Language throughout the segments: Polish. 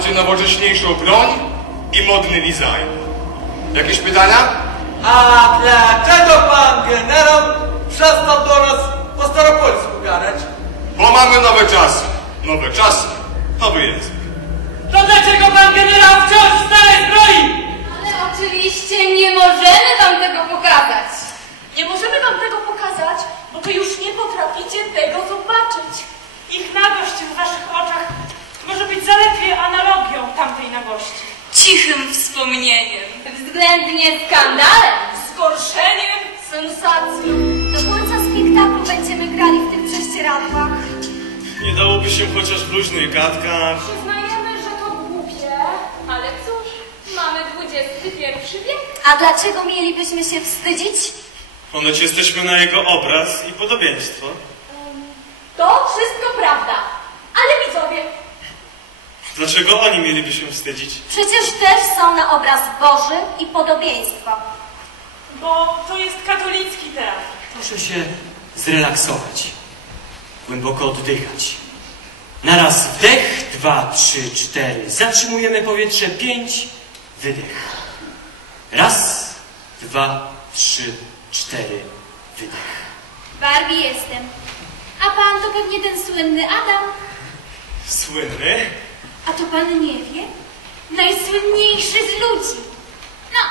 macie nowocześniejszą broń i modny design. Jakieś pytania? A dlaczego pan generał przestał do nas po staropolsku gadać? Bo mamy nowe czasy. Nowe czasy, nowy język. To dlaczego pan generał wciąż w starej zbroi? Ale oczywiście nie możemy wam tego pokazać. Nie możemy wam tego pokazać, bo wy już nie potraficie tego zobaczyć. Względnie skandalem. Zgorszeniem, Sensacją. Do końca spektaklu będziemy grali w tych prześcieradłach. Nie dałoby się chociaż w luźnych gadkach. przyznajemy, że to głupie, Ale cóż, mamy XXI wiek. A dlaczego mielibyśmy się wstydzić? Ponoć jesteśmy na jego obraz i podobieństwo. to wszystko prawda. Ale widzowie, Dlaczego oni mieliby się wstydzić? Przecież też są na obraz Boży i podobieństwa. Bo to jest katolicki teatr. Proszę się zrelaksować. Głęboko oddychać. Na raz wdech, dwa, trzy, cztery. Zatrzymujemy powietrze, pięć, wydech. Raz, dwa, trzy, cztery, wydech. Barbie jestem. A pan to pewnie ten słynny Adam. Słynny? A to pan nie wie? Najsłynniejszy z ludzi. No,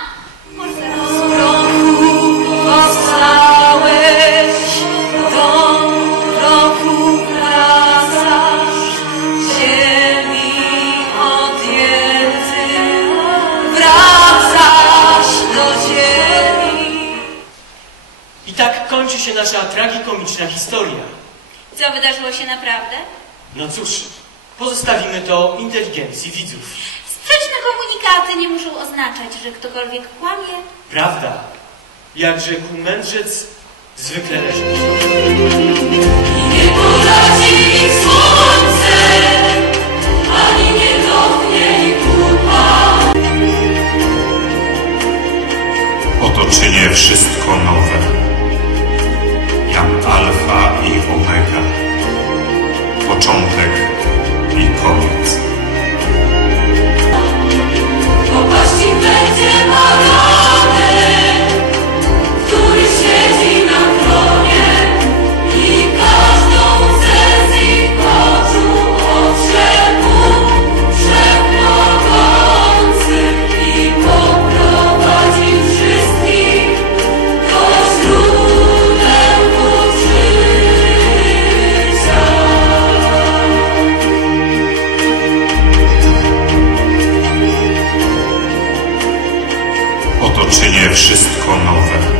może powstałeś, dom roku wracasz, ziemi odjęty, wracasz do ziemi. I tak kończy się nasza tragikomiczna historia. Co wydarzyło się naprawdę? No cóż, pozostawimy to inteligencji widzów. Sprzeczne komunikaty nie muszą oznaczać, że ktokolwiek kłamie. Prawda, jak rzekł mędrzec, zwykle leży. Nie porazi ich słońce, ani nie dotknie ich kupa. Otoczynie wszystko nowe. Otoczynie wszystko nowe.